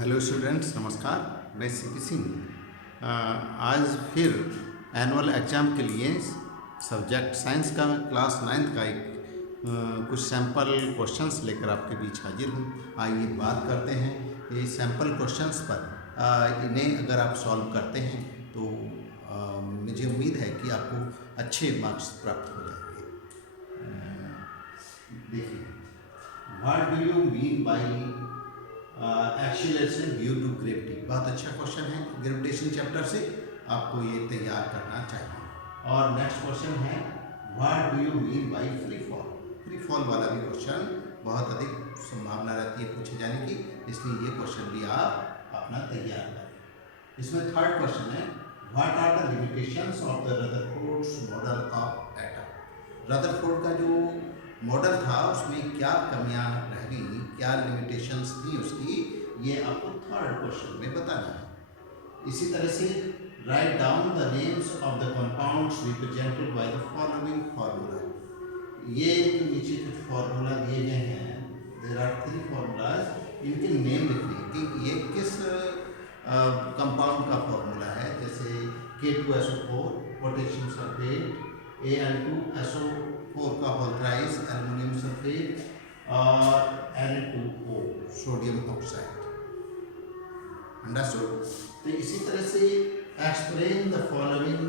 Hello students, नमस्कार। मैं CP Singh आज फिर एनुअल एग्ज़ाम के लिए सब्जेक्ट साइंस का क्लास 9th का एक कुछ सैम्पल क्वेश्चंस लेकर आपके बीच हाजिर हूँ। आइए बात करते हैं ये सैम्पल क्वेश्चंस पर। इन्हें अगर आप सॉल्व करते हैं तो मुझे उम्मीद है कि आपको अच्छे मार्क्स प्राप्त हो जाएंगे। देखिए, what do you mean by acceleration due to gravity. बहुत अच्छा क्वेश्चन है, ग्रेविटेशन चैप्टर से आपको ये तैयार करना चाहिए। और नेक्स्ट क्वेश्चन है what do you mean by free fall. Free fall वाला भी क्वेश्चन बहुत अधिक संभावना रहती है पूछे जाने की, इसलिए ये क्वेश्चन भी आप अपना तैयार करें। इसमें थर्ड क्वेश्चन है what are the limitations of the Rutherford's model of atom. Rutherford का जो मॉडल था उसमें क्या कमियां रह गई, क्या लिमिटेशंस थी उसकी, ये आपको थर्ड क्वेश्चन में बताना है। इसी तरह से write down the names of the compounds represented by the following formula. ये जो नीचे कुछ फार्मूला दिए गए हैं, देयर आर 3 फार्मूलाज, इनके नेम लिखने कि ये किस कंपाउंड का फार्मूला है। जैसे K2SO4 पोटेशियम सल्फेट, Al2SO4 का होल थ्राइस एल्युमिनियम सल्फेट और Na2O सोडियम ऑक्साइड। अंडरस्टूड। तो इसी तरह से explain the following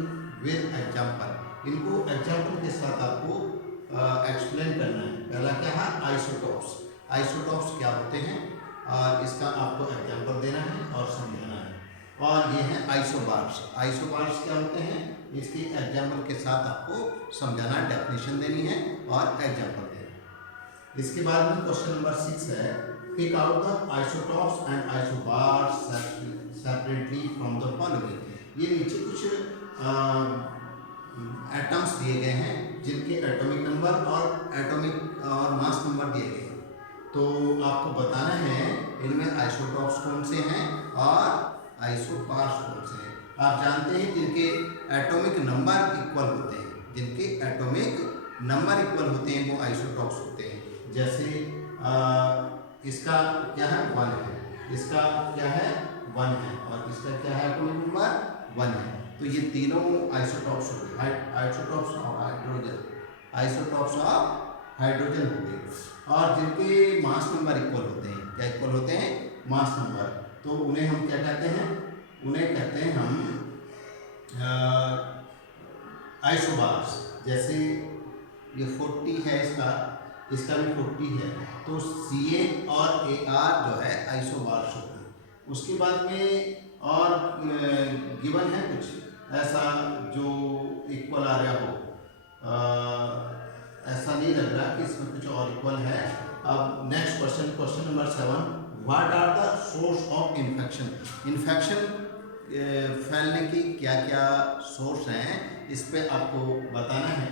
with example. इनको एग्जांपल के साथ आपको एक्सप्लेन करना है। पहला क्या है, आइसोटॉप्स। आइसोटॉप्स क्या होते हैं और इसका आपको एग्जांपल देना है और समझाना है। और ये हैं आइसोबार्स। आइसोबार्स क्या होते हैं, इसकी एग्जांपल के साथ आपको समझाना, डेफिनेशन देनी है और एग्जांपल देना है। इसके बाद में क्वेश्चन नंबर 6 है pick out the isotopes and isobars separately from the following. ये नीचे कुछ एटम्स दिए गए हैं जिनके एटॉमिक नंबर और मास नंबर दिए गए हैं। तो आपको बताना है इनमें आइसोटॉप्स कौन से हैं और आइसोबार्स कौन से हैं। आप जानते हैं जिनके एटॉमिक नंबर इक्वल होते हैं, जिनके एटॉमिक नंबर इक्वल होते हैं वो आइसोटॉप्स होते हैं। जैसे इसका क्या है 1 है, इसका क्या है 1 है और इसका क्या है एटॉमिक नंबर 1 है। तो ये तीनों आइसोटॉप्स हो गए, isotopes of hydrogen, isotopes of hydrogen हो गए। और जिनके मास नंबर इक्वल होते हैं, क्या इक्वल होते हैं, मास नंबर, तो उन्हें हम क्या कहते हैं, उन्हें कहते हैं हम आइसोबार्स। जैसे ये 40 है, इसका भी 40 है, तो Ca और Ar जो है आइसोबार्स हो गए। उसके बाद में और गिवन है कुछ ऐसा जो इक्वल आ रहा हो, ऐसा नहीं लग रहा कि इसमें कुछ और इक्वल है। अब next question, question number 7, what are the source of infection. Infection फैलने की क्या क्या सोर्स हैं, इस पे आपको बताना है,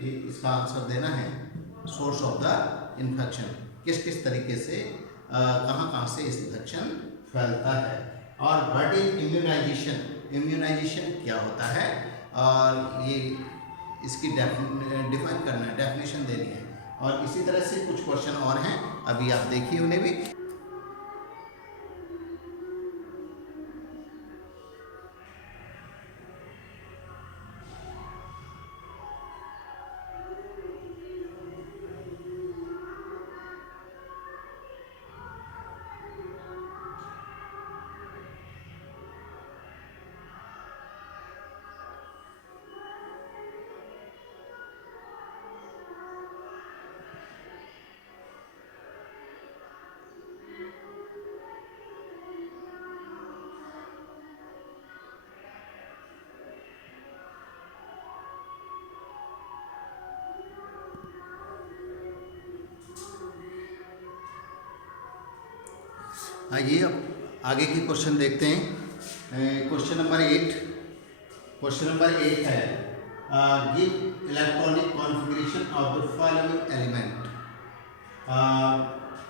इसका आंसर देना है। सोर्स ऑफ द इन्फेक्शन, किस किस तरीके से कहाँ से इस इन्फेक्शन फैलता है। और व्हाट इज इम्यूनाइजेशन, इम्यूनाइजेशन क्या होता है और ये इसकी डिफाइन करना है, डेफिनेशन देनी है। और इसी तरह से कुछ क्वेश्चन और हैं, अभी आप देखिए उन्हें भी। आइए अब आगे के क्वेश्चन देखते हैं। क्वेश्चन नंबर 8, क्वेश्चन नंबर 8 है give electronic configuration of the following element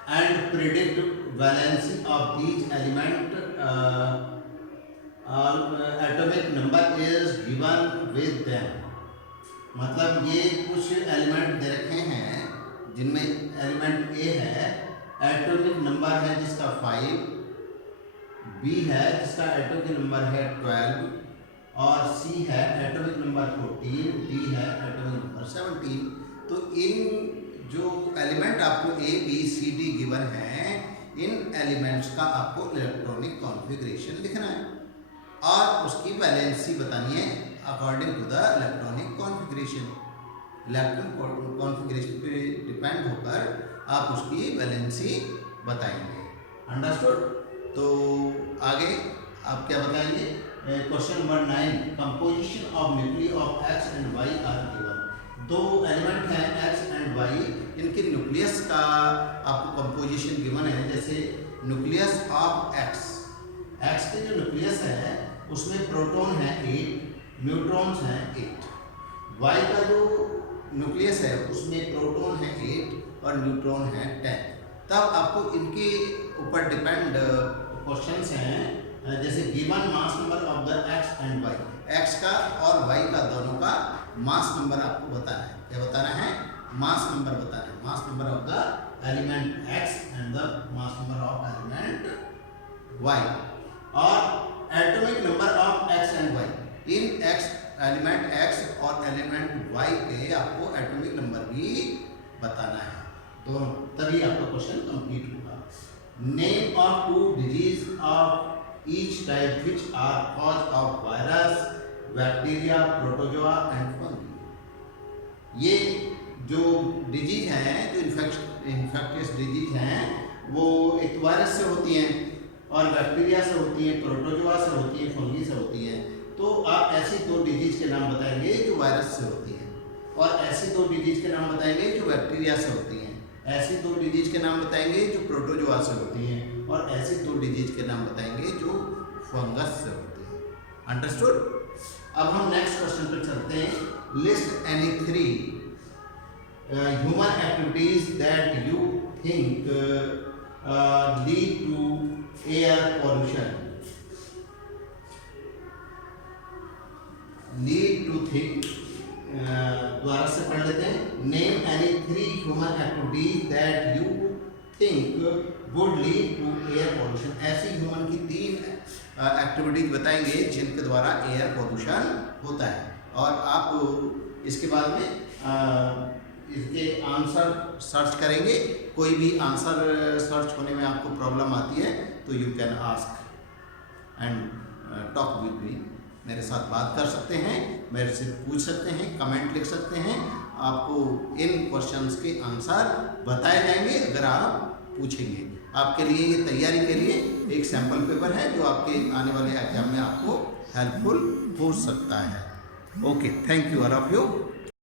and predict valency of these element, atomic number is given with them. मतलब ये कुछ एलिमेंट दे रखे हैं जिनमें एलिमेंट ए है, एटॉमिक नंबर है जिसका 5 बी है जिसका एटॉमिक नंबर है 12 और सी है एटॉमिक नंबर 14, डी है एटॉमिक नंबर 17। तो इन जो एलिमेंट आपको A B C D given है, इन एलिमेंट्स का आपको इलेक्ट्रॉनिक कॉन्फ़िगरेशन लिखना है और उसकी वैलेंसी बतानी है according to the electronic configuration. Electronic configuration पे डिपेंड होकर आप उसकी वैलेंसी बताएंगे। अंडरस्टूड? तो आगे आप क्या बताएंगे? Question number 9, composition of nucleus of X and Y are given. दो एलिमेंट हैं एक्स एंड वाई, इनके न्यूक्लियस का आपको कंपोजिशन गिवन है। जैसे न्यूक्लियस ऑफ एक्स, एक्स के जो न्यूक्लियस है उसमें प्रोटॉन है 8, न्यूट्रॉन्स हैं 8। वाई का जो न्यूक्लियस है उसमें प्रोटॉन है 8 और न्यूट्रॉन है 10। तब आपको इनके ऊपर डिपेंड क्वेश्चंस हैं, जैसे given mass number of the X and Y, X का और वाई का दोनों का मास नंबर आपको बताना है। क्या बताना है? मास नंबर बताना है। Mass number of the element X and the mass number of element Y और atomic number of X and Y. इन एक्स एलिमेंट एक्स और एलिमेंट वाई के आपको एटॉमिक नंबर भी बताना है, तो तभी आपका क्वेश्चन कंप्लीट होगा। Name of 2 disease of each type which are cause of virus, bacteria, protozoa and fungi. ये जो डिजीज हैं, जो इन्फेक्टियस डिजीज हैं, वो एक वायरस से होती हैं और बैक्टीरिया से होती हैं, प्रोटोजोआ से होती हैं, फंगी से होती हैं। तो आप ऐसी 2 डिजीज के नाम बताएंगे जो वायरस से होती हैं और ऐसी 2 डिजीज के नाम बताएंगे जो बैक्टीरिया से होती हैं, ऐसी 2 डिजीज के नाम बताएंगे जो प्रोटोजोआ से होती हैं और ऐसी 2 डिजीज के नाम बताएंगे जो फंगस से होती हैं। अंडरस्टूड? अब हम नेक्स्ट क्वेश्चन पर चलते हैं। List any 3 human activities that you think lead to air pollution. Lead to think, दोबारा से पढ़ लेते हैं। Name any 3 human activities that you think would lead to air pollution. ऐसी ह्यूमन की 3 एक्टिविटीज बताएंगे जिनके द्वारा एयर पॉल्यूशन होता है और आप इसके बाद में इसके आंसर सर्च करेंगे। कोई भी आंसर सर्च होने में आपको प्रॉब्लम आती है तो you can ask and talk with me, मेरे साथ बात कर सकते हैं, मेरे से पूछ सकते हैं, कमेंट लिख सकते हैं। आपको इन क्वेश्चंस के आंसर बताए जाएंगे अगर आप पूछेंगे। आपके लिए ये तैयारी के लिए एक सैम्पल पेपर है जो आपके आने वाले एग्जाम में आपको हेल्पफुल हो सकता है। Okay, thank you all of you.